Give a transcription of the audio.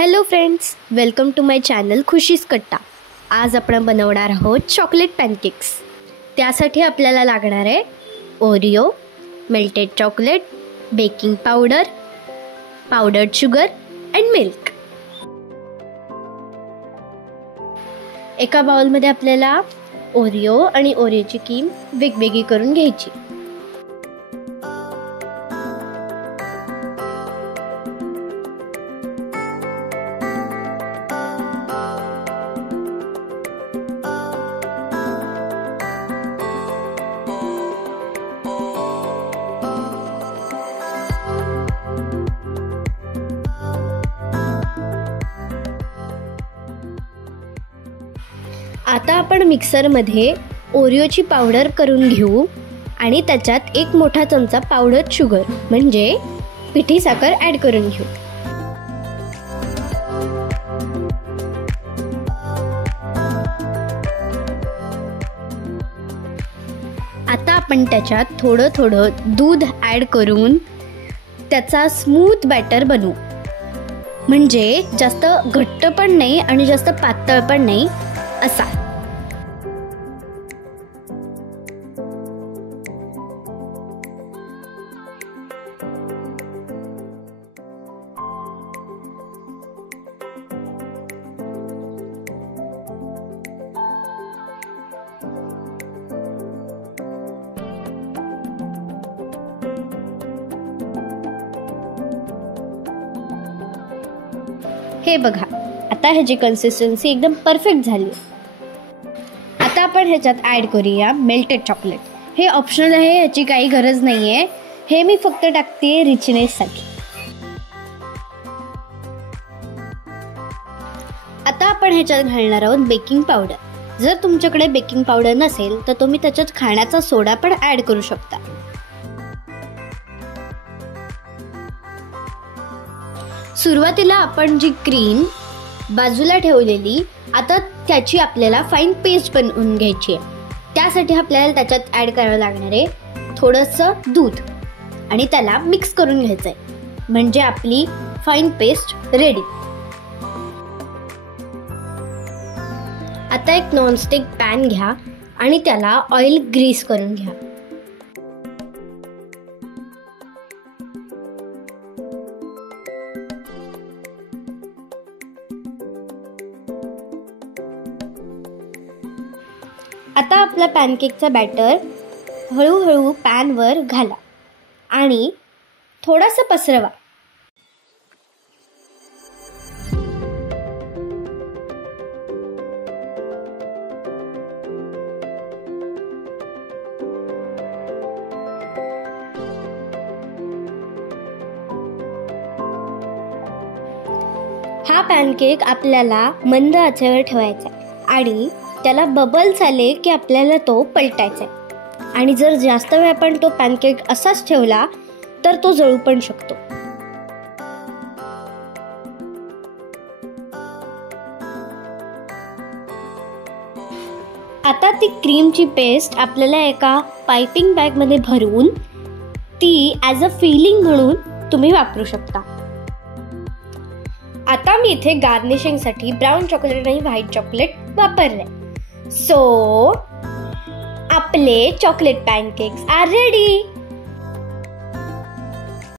Hello friends, welcome to my channel खुशीस कट्टा. आज आपण बनवणार आहोत चॉकलेट पॅनकेक्स. त्यासाठी आपल्याला लागणार आहे Oreo, melted chocolate, baking powder, powdered sugar and milk. एका बाउलमध्ये आपल्याला ओरिओ आणि ओरिओची क्रीम वेगवेगळी करून घ्यायची. आता आपण मिक्सरमध्ये ओरिओची पावडर करून घेऊ आणि त्याच्यात एक मोठा चमचा पावडर्ड शुगर म्हणजे पिठी साखर ॲड करून घेऊ. आता आपण त्याच्यात थोडं थोडं दूध ॲड करून त्याचा स्मूथ बॅटर बनवू. म्हणजे जास्त घट्ट पण नाही आणि जास्त पातळ पण नाही असा. हे बघा, आता ह्याची कन्सिस्टन्सी एकदम परफेक्ट झाली. आता आपण ह्याच्यात ॲड करूया मेल्टेड चॉकलेट. हे ऑप्शनल आहे, ह्याची काही गरज नाही आहे. हे मी फक्त टाकते रिचनेससाठी. आता आपण ह्याच्यात घालणार आहोत बेकिंग पावडर. जर तुमच्याकडे बेकिंग पावडर नसेल तर तुम्ही त्याच्यात खाण्याचा सोडा पण ॲड करू शकता. सुरुवातीला आपण जी क्रीम बाजूला ठेवलेली, आता त्याची आपल्याला फाईन पेस्ट बनवून घ्यायची आहे. त्यासाठी आपल्याला त्याच्यात ॲड करावं लागणार आहे थोडंसं दूध आणि त्याला मिक्स करून घ्यायचं आहे. म्हणजे आपली फाईन पेस्ट रेडी. आता एक नॉनस्टिक पॅन घ्या आणि त्याला ऑइल ग्रीस करून घ्या. आता आपला पॅनकेकचा बॅटर हळूहळू पॅनवर घाला आणि थोडासा पसरवा. हा पॅनकेक आपल्याला मंद आचेवर ठेवायचा आणि त्याला बबल्स आले की आपल्याला तो पलटायचा आहे. आणि जर जास्त वेळ आपण तो पॅनकेक असाच ठेवला तर तो जळू पण शकतो. आता ती क्रीमची पेस्ट आपल्याला एका पायपिंग बॅगमध्ये भरून ती ॲज अ फिलिंग म्हणून तुम्ही वापरू शकता. आता मी इथे गार्निशिंगसाठी ब्राऊन चॉकलेट आणि व्हाईट चॉकलेट वापरले. सो आपले चॉकलेट पॅनकेक्स आर रेडी.